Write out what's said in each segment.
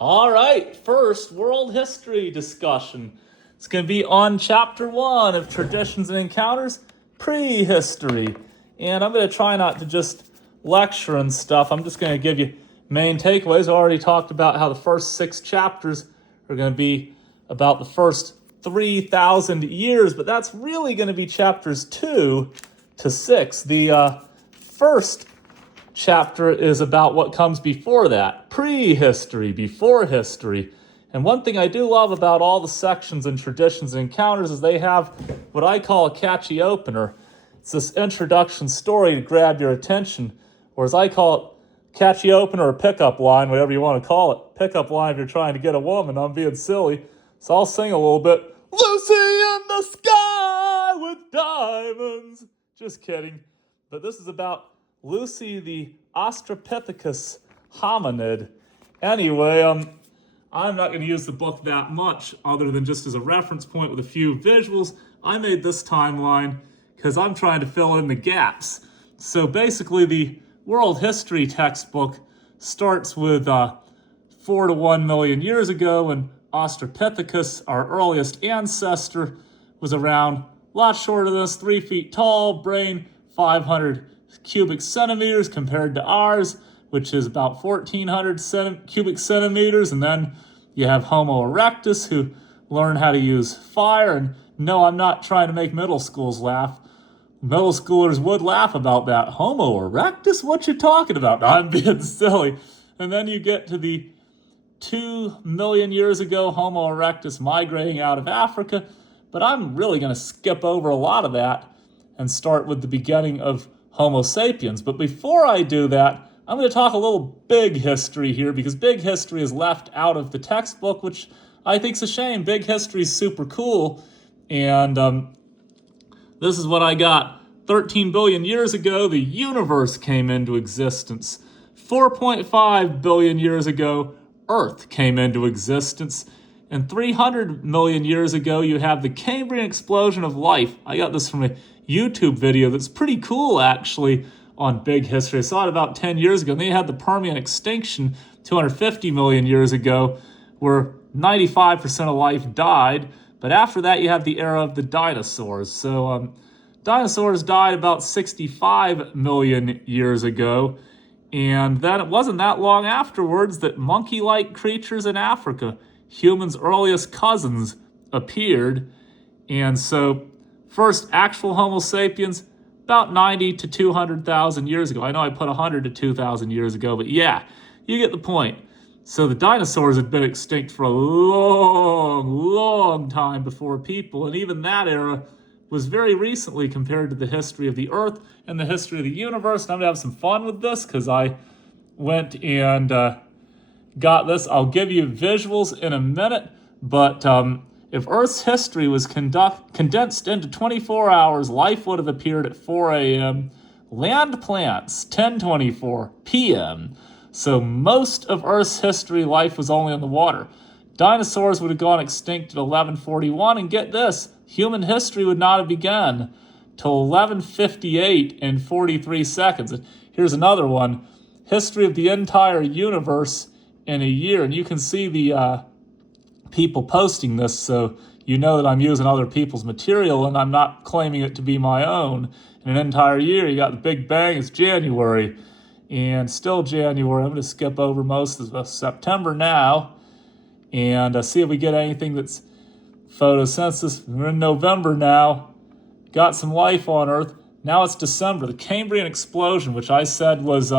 All right, first world history discussion. It's going to be on chapter 1 of Traditions and Encounters, Prehistory. And I'm going to try not to just lecture and stuff. I'm just going to give you main takeaways. I already talked about how the first 6 chapters are going to be about the first 3,000 years, but that's really going to be chapters 2 to 6. The first chapter is about what comes before that, prehistory, before history. And one thing I do love about all the sections and Traditions and Encounters is they have what I call a catchy opener. It's this introduction story to grab your attention, or as I call it, catchy opener or pickup line, whatever you want to call it. Pickup line if you're trying to get a woman. I'm being silly. So I'll sing a little bit. Lucy in the sky with diamonds. Just kidding. But this is about Lucy the Australopithecus hominid. Anyway, I'm not going to use the book that much other than just as a reference point with a few visuals. I made this timeline because I'm trying to fill in the gaps. So basically the world history textbook starts with 4 to 1 million years ago when Australopithecus, our earliest ancestor, was around a lot shorter than us, 3 feet tall, brain 500 cubic centimeters compared to ours, which is about 1,400 cubic centimeters. And then you have Homo erectus, who learned how to use fire. And no, I'm not trying to make middle schools laugh. Middle schoolers would laugh about that. Homo erectus? What you talking about? No, I'm being silly. And then you get to the 2 million years ago, Homo erectus migrating out of Africa. But I'm really going to skip over a lot of that and start with the beginning of Homo sapiens. But before I do that, I'm going to talk a little big history here, because big history is left out of the textbook, which I think is a shame. Big history is super cool. And this is what I got. 13 billion years ago, the universe came into existence. 4.5 billion years ago, Earth came into existence. And 300 million years ago, you have the Cambrian explosion of life. I got this from a YouTube video that's pretty cool, actually, on big history. I saw it about 10 years ago. And then you had the Permian extinction 250 million years ago, where 95% of life died. But after that, you have the era of the dinosaurs. So dinosaurs died about 65 million years ago. And then it wasn't that long afterwards that monkey-like creatures in Africa, humans' earliest cousins, appeared. And so first actual Homo sapiens, about 90 to 200,000 years ago. I know I put 100 to 2,000 years ago, but yeah, you get the point. So the dinosaurs had been extinct for a long time before people, and even that era was very recently compared to the history of the Earth and the history of the universe. And I'm going to have some fun with this because I went and got this. I'll give you visuals in a minute, but if Earth's history was condensed into 24 hours, life would have appeared at 4 a.m. Land plants, 10:24 p.m. So most of Earth's history, life was only on the water. Dinosaurs would have gone extinct at 11:41, and get this, human history would not have begun till 11:58 and 43 seconds. And here's another one, history of the entire universe in a year. And you can see the people posting this, so you know that I'm using other people's material and I'm not claiming it to be my own. In an entire year, you got the Big Bang, it's January, and still January. I'm going to skip over most of September now and see if we get anything that's photosynthesis. We're in November now, got some life on Earth. Now it's December, the Cambrian explosion, which I said was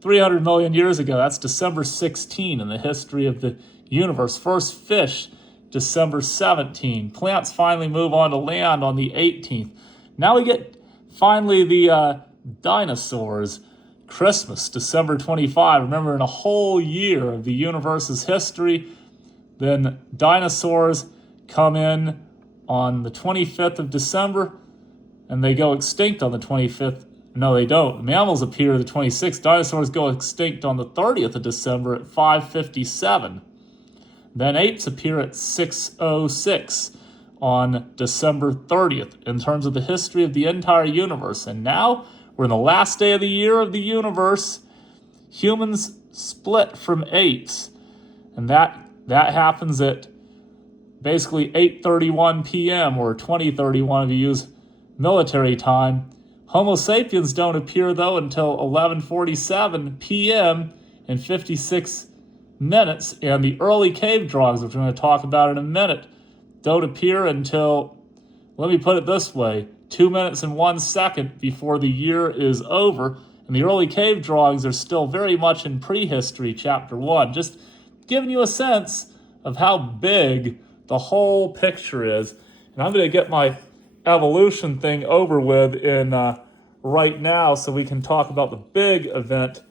300 million years ago. That's December 16 in the history of the universe. First fish, December 17. Plants finally move on to land on the 18th. Now we get finally the dinosaurs. Christmas, December 25. Remember, in a whole year of the universe's history, then dinosaurs come in on the 25th of December, and they go extinct on the 25th. No, they don't. Mammals appear the 26th. Dinosaurs go extinct on the 30th of December at 5:57. Then apes appear at 6:06 on December 30th in terms of the history of the entire universe. And now we're in the last day of the year of the universe. Humans split from apes. and that happens at basically 8:31 p.m. or 20:31 if you use military time. Homo sapiens don't appear, though, until 11:47 p.m. and 56 minutes, and the early cave drawings, which we're going to talk about in a minute, don't appear until, let me put it this way, 2 minutes and 1 second before the year is over. And the early cave drawings are still very much in prehistory, chapter 1. Just giving you a sense of how big the whole picture is. And I'm going to get my evolution thing over with in right now so we can talk about the big event,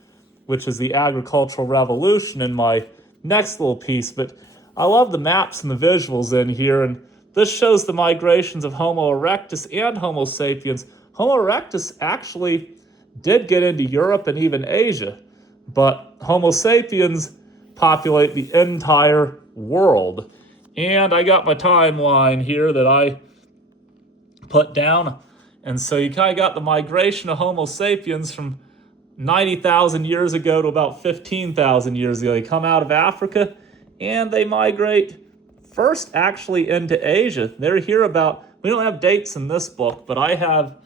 which is the agricultural revolution, in my next little piece. But I love the maps and the visuals in here, and this shows the migrations of Homo erectus and Homo sapiens. Homo erectus actually did get into Europe and even Asia, but Homo sapiens populate the entire world. And I got my timeline here that I put down. And so you kind of got the migration of Homo sapiens from 90,000 years ago to about 15,000 years ago. They come out of Africa and they migrate first actually into Asia. They're here about, we don't have dates in this book, but I have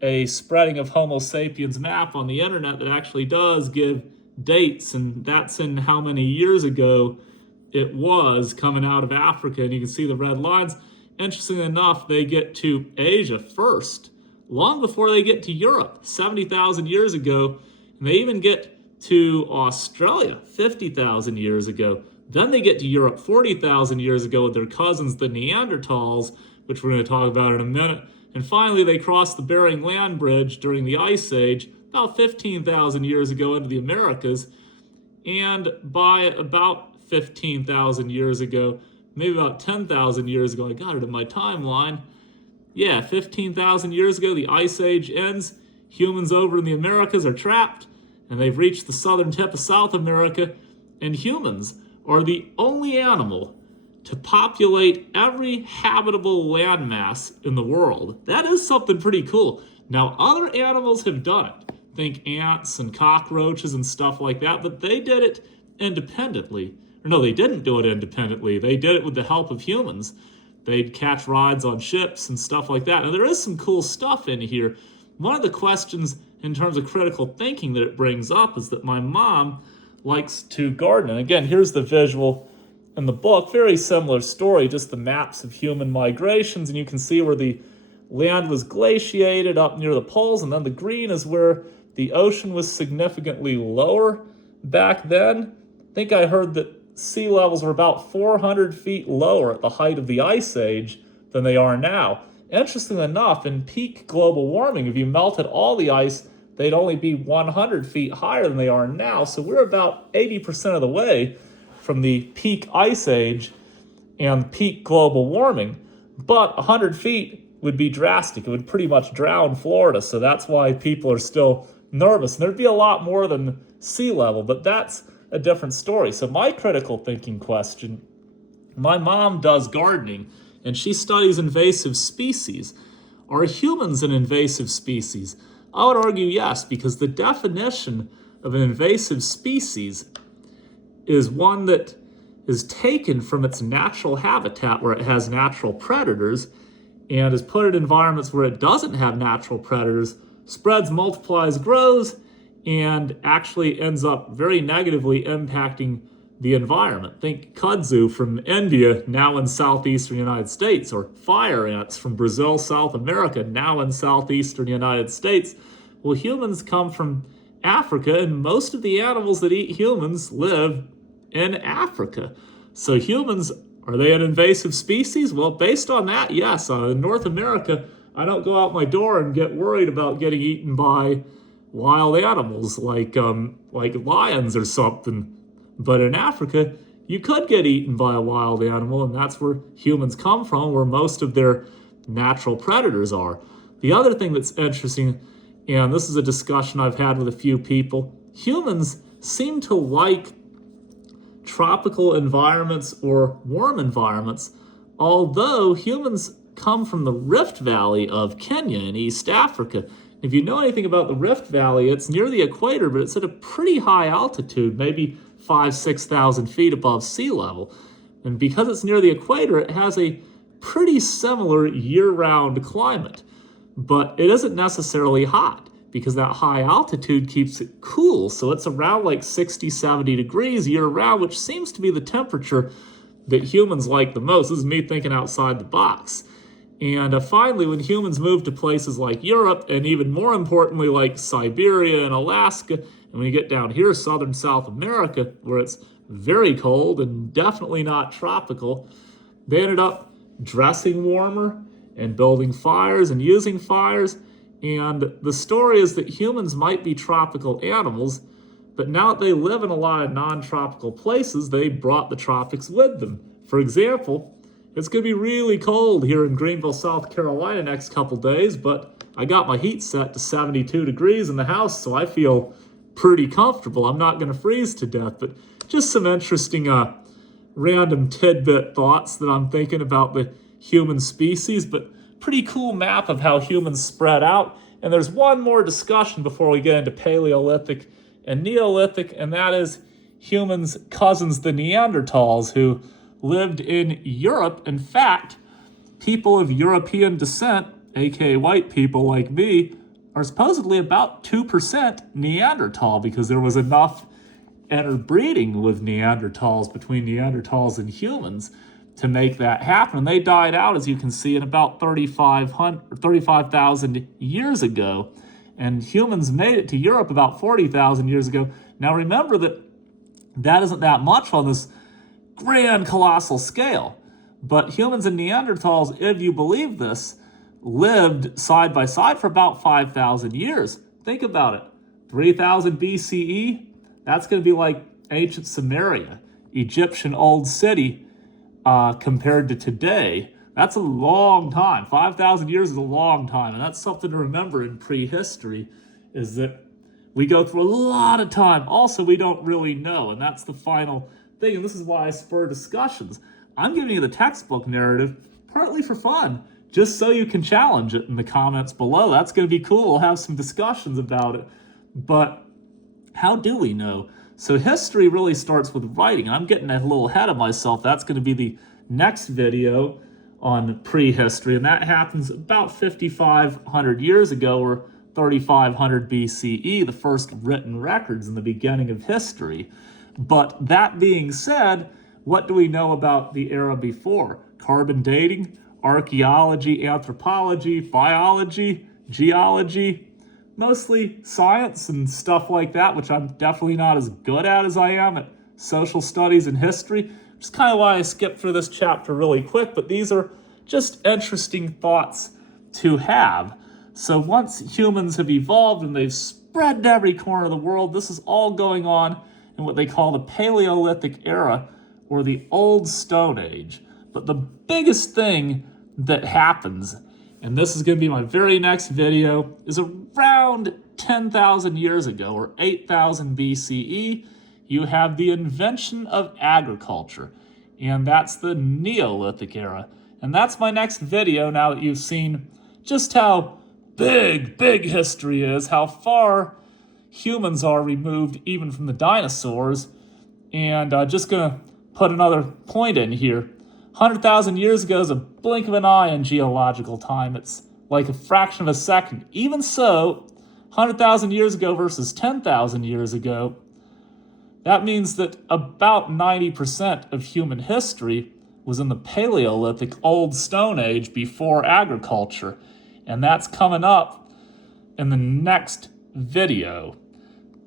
a spreading of Homo sapiens map on the internet that actually does give dates, and that's in how many years ago it was coming out of Africa, and you can see the red lines. Interestingly enough, they get to Asia first, long before they get to Europe, 70,000 years ago, and they even get to Australia 50,000 years ago. Then they get to Europe 40,000 years ago with their cousins, the Neanderthals, which we're going to talk about in a minute. And finally, they crossed the Bering Land Bridge during the Ice Age about 15,000 years ago into the Americas. And by about 15,000 years ago, maybe about 10,000 years ago, I got it in my timeline. Yeah, 15,000 years ago, the Ice Age ends. Humans over in the Americas are trapped, and they've reached the southern tip of South America. And humans are the only animal to populate every habitable landmass in the world. That is something pretty cool. Now, other animals have done it. Think ants and cockroaches and stuff like that, but they did it independently. Or no, they didn't do it independently. They did it with the help of humans. They'd catch rides on ships and stuff like that. Now, there is some cool stuff in here. One of the questions in terms of critical thinking that it brings up is that my mom likes to garden. And again, here's the visual in the book. Very similar story, just the maps of human migrations, and you can see where the land was glaciated up near the poles, and then the green is where the ocean was significantly lower back then. I think I heard that sea levels were about 400 feet lower at the height of the Ice Age than they are now. Interestingly enough, in peak global warming, if you melted all the ice, they'd only be 100 feet higher than they are now. So we're about 80% of the way from the peak Ice Age and peak global warming. But 100 feet would be drastic. It would pretty much drown Florida. So that's why people are still nervous. And there'd be a lot more than sea level, but that's a different story. So my critical thinking question, my mom does gardening and she studies invasive species. Are humans an invasive species? I would argue yes, because the definition of an invasive species is one that is taken from its natural habitat where it has natural predators and is put in environments where it doesn't have natural predators, spreads, multiplies, grows, and actually ends up very negatively impacting the environment. Think kudzu from India, now in southeastern United States, or fire ants from Brazil, South America, now in southeastern United States. Well, humans come from Africa, and most of the animals that eat humans live in Africa. So humans, are they an invasive species? Well, based on that, yes. In North America, I don't go out my door and get worried about getting eaten by wild animals like lions or something. But in Africa, you could get eaten by a wild animal, and that's where humans come from, where most of their natural predators are. The other thing that's interesting, and this is a discussion I've had with a few people, humans seem to like tropical environments or warm environments, although humans come from the Rift Valley of Kenya in East Africa. If you know anything about the Rift Valley, it's near the equator, but it's at a pretty high altitude, maybe 6,000 feet above sea level. And because it's near the equator, it has a pretty similar year-round climate. But it isn't necessarily hot because that high altitude keeps it cool. So it's around like 60, 70 degrees year-round, which seems to be the temperature that humans like the most. This is me thinking outside the box. And finally, when humans moved to places like Europe, and even more importantly, like Siberia and Alaska, and when you get down here, southern South America, where it's very cold and definitely not tropical, they ended up dressing warmer and building fires and using fires. And the story is that humans might be tropical animals, but now that they live in a lot of non-tropical places, they brought the tropics with them. For example, it's going to be really cold here in Greenville, South Carolina next couple days, but I got my heat set to 72 degrees in the house, so I feel pretty comfortable. I'm not going to freeze to death, but just some interesting random tidbit thoughts that I'm thinking about the human species, but pretty cool map of how humans spread out. And there's one more discussion before we get into Paleolithic and Neolithic, and that is humans' cousins, the Neanderthals, who lived in Europe. In fact, people of European descent, aka white people like me, are supposedly about 2% Neanderthal because there was enough interbreeding with Neanderthals between Neanderthals and humans to make that happen. And they died out, as you can see, in about 35,000 years ago. And humans made it to Europe about 40,000 years ago. Now remember that isn't that much on this grand colossal scale. But humans and Neanderthals, if you believe this, lived side by side for about 5,000 years. Think about it. 3,000 BCE, that's going to be like ancient Samaria, Egyptian old city compared to today. That's a long time. 5,000 years is a long time. And that's something to remember in prehistory, is that we go through a lot of time. Also, we don't really know. And that's the final thing. And this is why I spur discussions. I'm giving you the textbook narrative partly for fun, just so you can challenge it in the comments below. That's going to be cool. We'll have some discussions about it. But how do we know? So history really starts with writing. I'm getting a little ahead of myself. That's going to be the next video on prehistory, and that happens about 5,500 years ago, or 3,500 BCE, the first written records in the beginning of history. But that being said, what do we know about the era before? Carbon dating, archaeology, anthropology, biology, geology, mostly science and stuff like that, which I'm definitely not as good at as I am at social studies and history, which is kind of why I skipped through this chapter really quick, but these are just interesting thoughts to have. So once humans have evolved and they've spread to every corner of the world, this is all going on in what they call the Paleolithic era, or the Old Stone Age. But the biggest thing that happens, and this is going to be my very next video, is around 10,000 years ago, or 8,000 BCE, you have the invention of agriculture, and that's the Neolithic era. And that's my next video now that you've seen just how big history is, how far humans are removed even from the dinosaurs. And just gonna put another point in here. 100,000 years ago is a blink of an eye in geological time. It's like a fraction of a second. Even so, 100,000 years ago versus 10,000 years ago, that means that about 90% of human history was in the Paleolithic Old Stone Age before agriculture. And that's coming up in the next video.